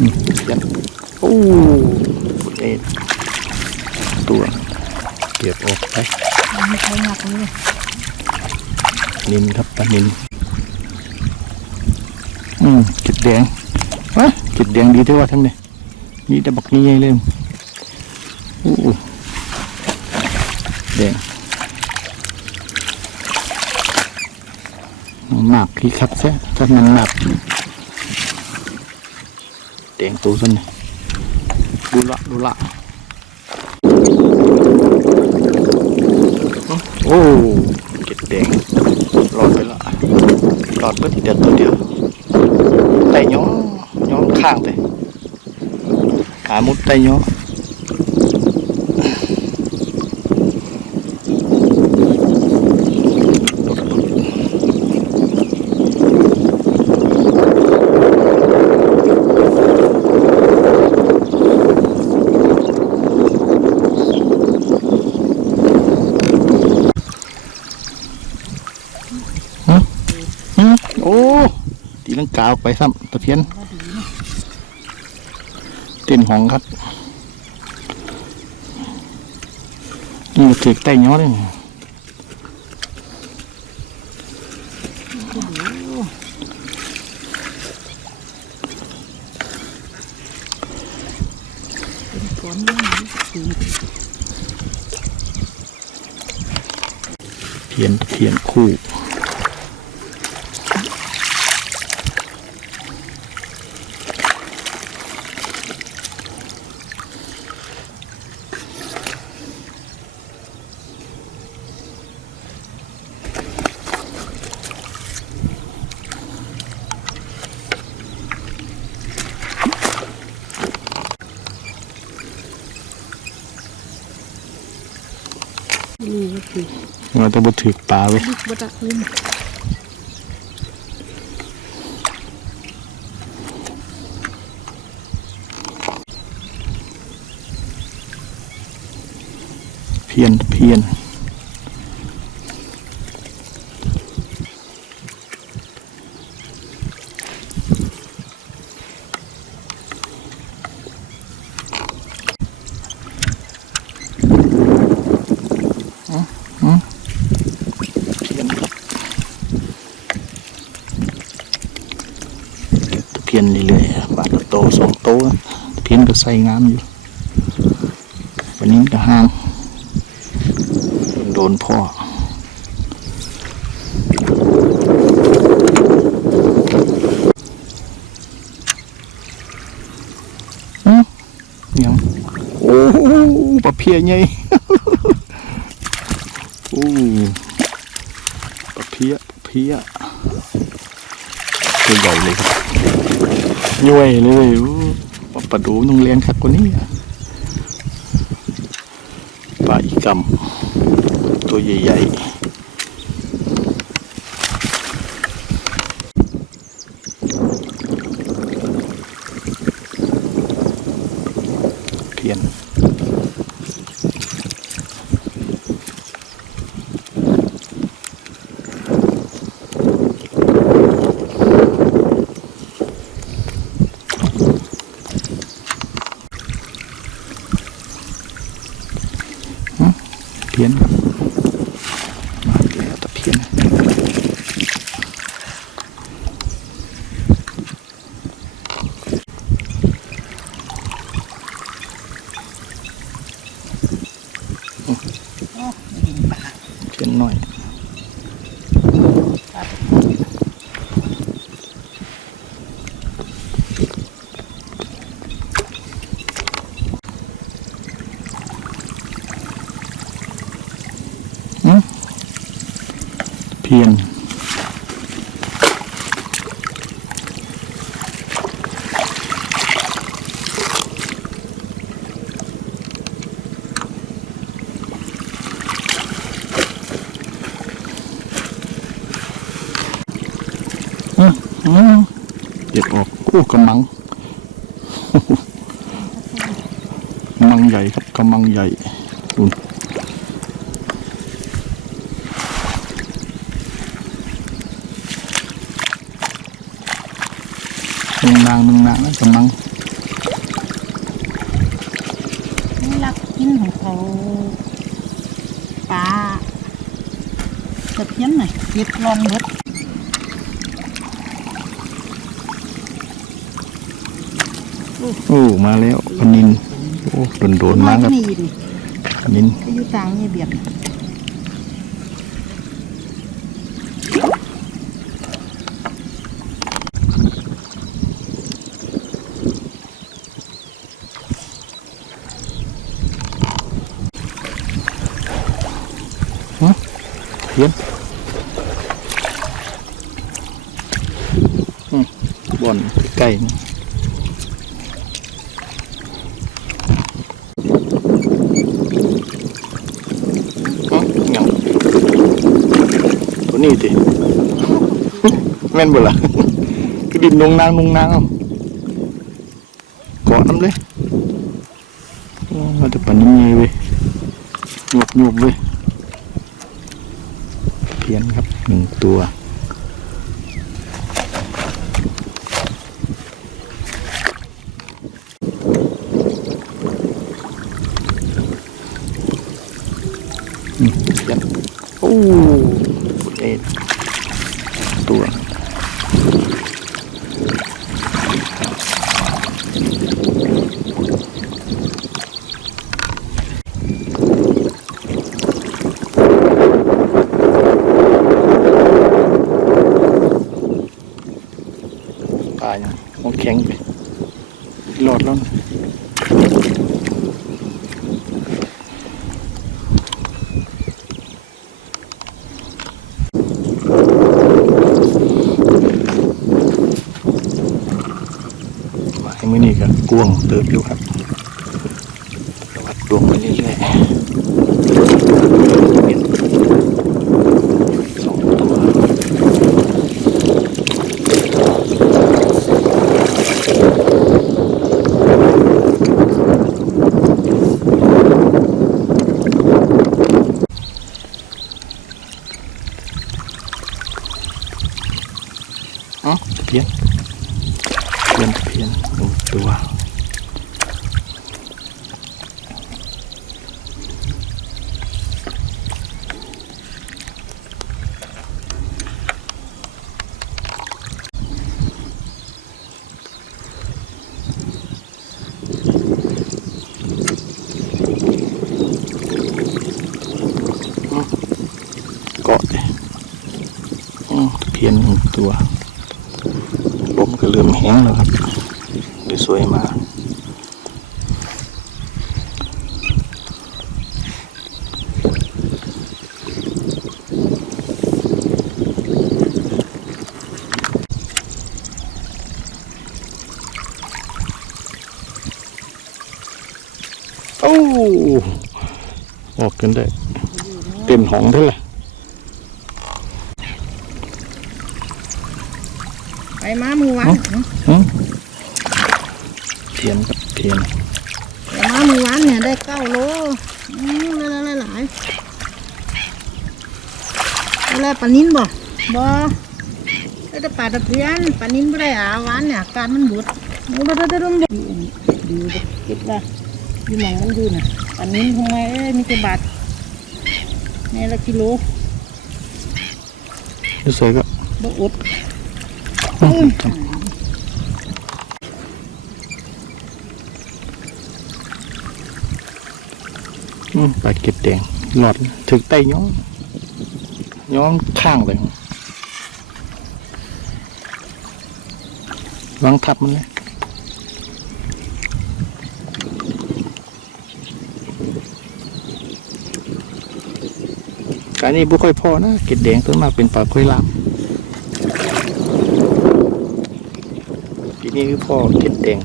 อืมเก็บโอ้เอ็ดตัวเก็บออกไปไม่ใช่หนักเลยนินครับปลานินอืมจุดแดงวะจุดแดงดีที่ว่าทั้งนี้นี่ต่บักนี้ใหญ่เลยโอ้แดงหมากที่คัดแท้ถ้ามันหนัก แดงตัวส้นนี่ดูละดูละโอ้เก็ดแดงรอดไปละรอดเพื่อที่เดียวตัวเดียวไต่ย้อย้อนข้างไปหามุดไต่ย้อหึโอ้ังกาออกไปซ้ำตะเพียนเต้นหองครับนี่ถือไต่ย้อเลยเป็นก้อนเพียนเพียนคู่ นี่ก็คือเราต้องไปถือปลาไว้ลูกบัตรขึ้นเพียนเพียน เพียนครับเก็บตะเพีย นเรื่อยๆบาทละโตสองโตเพียนก็ใส่งามอยู่ วันนี้ก็ห้าง โดนพ่อยังโอ้ปลาเพียใหญ่โอ้ปลาเพียปลาเพียตัวใหญ่เลยครับ ย่วยเลยปลาปลาดูต้องเลี้ยงคักกว่านี้ปลาอีกำตัวใหญ่ๆเพียน เพี้ยนมาแล้วตะเพียนเพียนหน่อย เพียนอื้ออื้อเก็บออกโอ้กำมังกำมังใหญ่ครับกำมังใหญ่ดูน หนึ่งนางหนึ่งนางนะกำลัง ปลาตะเพียนหน่อยเก็บ ลองเบิดโอ้มาแล้วปลานินโอ้โดนโดนๆมาครับนี่ดิปลานินก็อยู่ต่างนี่เบียด เพี้ยนอืมบ่อนใกล้ๆนี่อ๋อเหงาตัว นี้ดิแม่นบ่ล่ะก็ดินนงนางนงนางเกาะน้ำเลยโอ้มาแต่ปันนี้มีเว้ยหยบหยบเว้ยเพี้ยนครับหนึ่งตัวอืมเพียนโอ้ เอ็ดตัว ปลาอย่างมันแข็งไปหลอดแล้วนะหมายมือนี้ก็กวงเติบอยู่ครับวัดดวงไปเรื่อยๆเป็นสองตัวอ๋อตะเพียนตะเพียนตะเพียนหนึ่ง ตัวอืมเกาะเลยอืมตะเพียนหนึ่งตัวลมก็เริ่มแห้งแล้วครับเดี๋ยว สวยมากโอ้ออกกันได้ เต็มห้องเท่าไหร่ไปมามือวาน พียนครับเทียนไปมามือวานเนี่ยได้เก้าโลหลายๆหลายอะไรปลานิ้นบ่บ่ได้แต่ปลาตะเพียนปลานิ้นไม่ได้อาหวานเนี่ยการมันบุดโอ้เด้อเด้อเด้อเด้อดีเก็บได้อยู่หมองมันอยู่น่ะปลานิ้นทำไมเอ้ยมีแต่บาทในละกิโลเดี๋ยวสวยก็บ่อด อืมอืม ปลาเก็บแดงหลอดถึงไตย้อนย้อนข้างเลยวางทับมันเลยการนี้บุค่อยพอนะเก็ดแดงต้นมากเป็นปลาค่อยลามปีนี้คือพ่อเก็ดแดง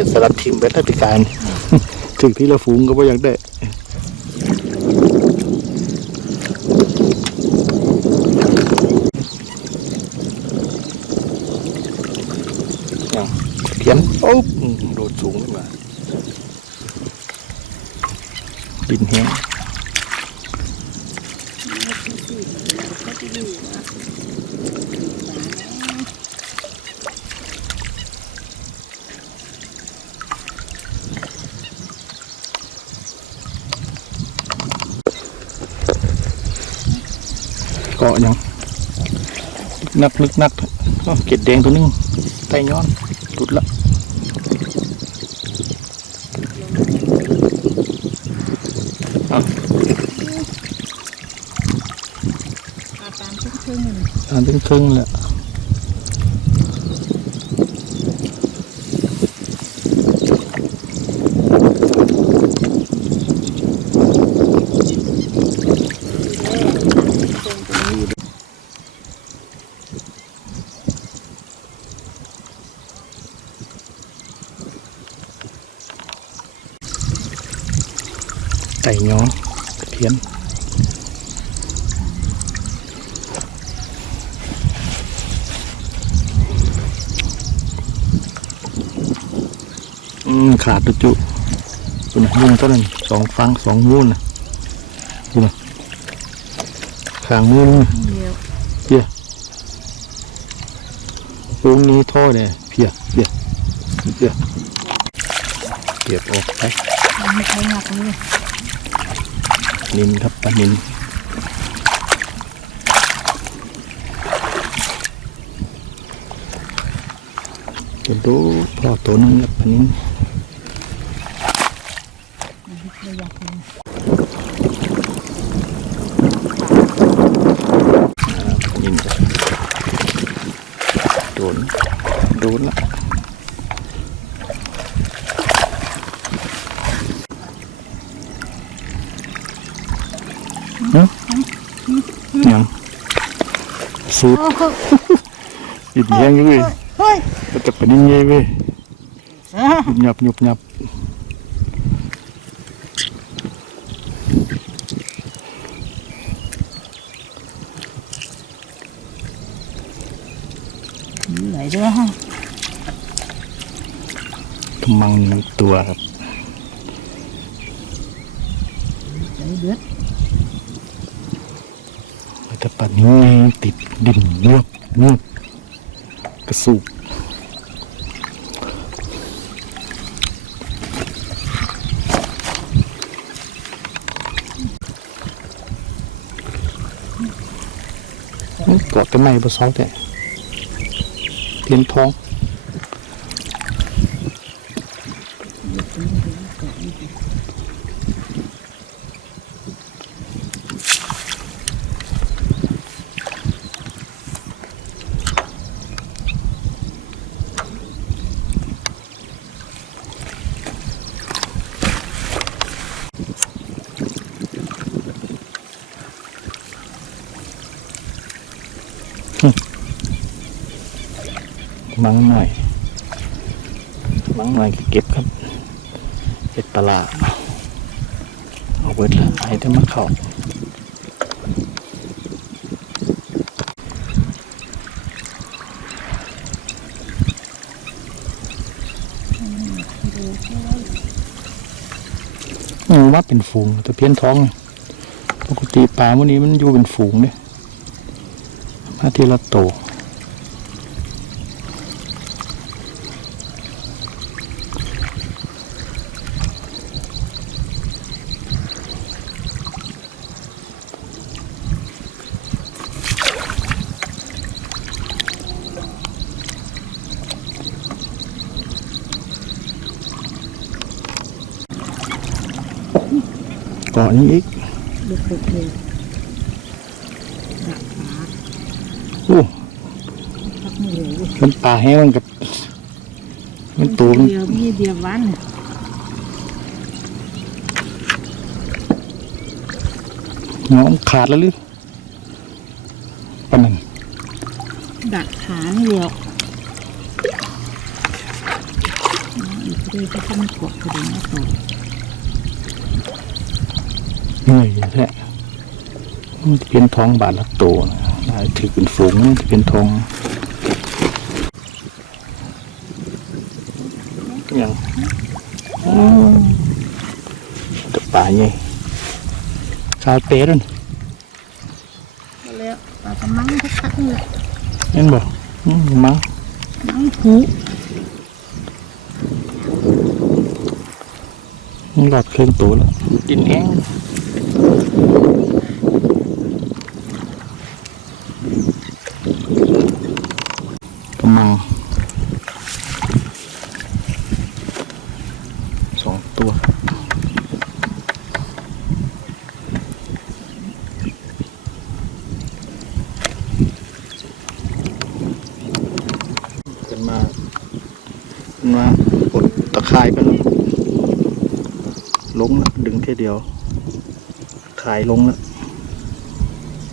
ห็ดสลัดทิมเบ็ดราชการถึงที่ละฟุ้งก็ไม่อยากได้เขียนโอ้โดดสูงขึ้นมาดินแห้ง เกาะยังนักลึกนักอ้าวเกล็ดแดงตัวหนึงไตย้อนหลุดละอาตามทุกเครื่องเลยอ่านถึงครึ่งแล้ว ย้อนกระเทียนอืมขาดตุจุคุณนะยุ่งเท่านั้นสองฟังสองมูนนะคุณนะขางมูนนะเดียวปูงนี้ท่อเนี่ยเพียเพียเพียเก็บออกไปไม่ใช่หนักเลย นินครับปลานินเดี๋ยวดูพ่อตัวนึงครับปลานินนินโดนโดนละ สูดโอ้โหอิดแยงอยู่เว้ยเฮ้ยก็จะเป็นยังไงเว้ยอะหยับหยุบหยับไหนเด้อฮะกำมังหนึ่งตัวครับไหนเดือด ตอนนี้ติดดินเงียบเงียบกระสูบกอดต้นไม้บนเสาแต่เตียนท้อง มังหน่อย มังหน่อยเก็บครับเก็บตลาดเอาเบิดละให้ได้มาเข้าอืมว่าเป็นฝูงแต่เพี้ยนท้อง ปกติปลาพวกนี้มันอยู่เป็นฝูงเนี่ยมาทีละโตาะนี้อีกลูกๆเลยดักขาโอ้พักมือเลยมันปลาแห้งมันกับ มันตัวมันเดียวมีเดียววันน้องขาดแล้วหรือปะนันดักขาเดียวอีกเลยก็ต้องกดกระดิ่งมาต่อ เหนื่อยอยู่แท้มันจะเป็นท้องบาดละโตวนะน่าจะถือเป็นฝูงมันจะเป็นท้องยยังอ๋อตะป่าใหญ่ชาวเป๊ะด้วยมาแล้วปลากระมังคักๆนี่แหละเห็นบ่อืมมั้งมังหูมันหลอดเครื่องตัวแล้วกินแห้ง กำมังสองตัวขึ้นมาขึ้นมากดตะไคร้ไปแล้วลงแล้วดึงแค่เดียว คายลงแล้ว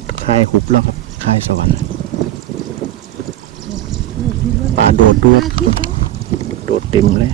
ตะไคร้หุบแล้วครับคายสวรรค์ปลาโดดด้วยโดดเต็มเลย